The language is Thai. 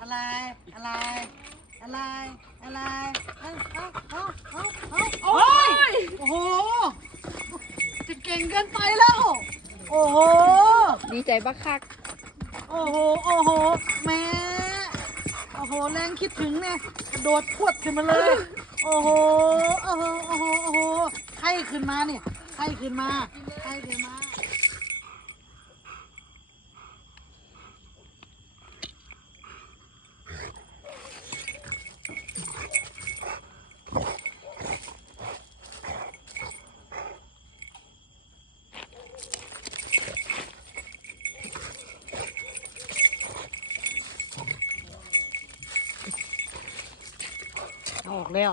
อะไรอะไรอะไรอะไรโอ้โหจะเก่งเกินไปแล้ว โอ้โหดีใจบักคักโอ้โหโอ้โหแม่โอ้โหแรงคิดถึงเนี่ยโดดพวดขึ้นมาเลย โอ้โหโอ้โหโอ้โหโอ้โหให้ขึ้นมาเนี่ยให้ขึ้นมาให้ขึ้นมา ออกแล้ว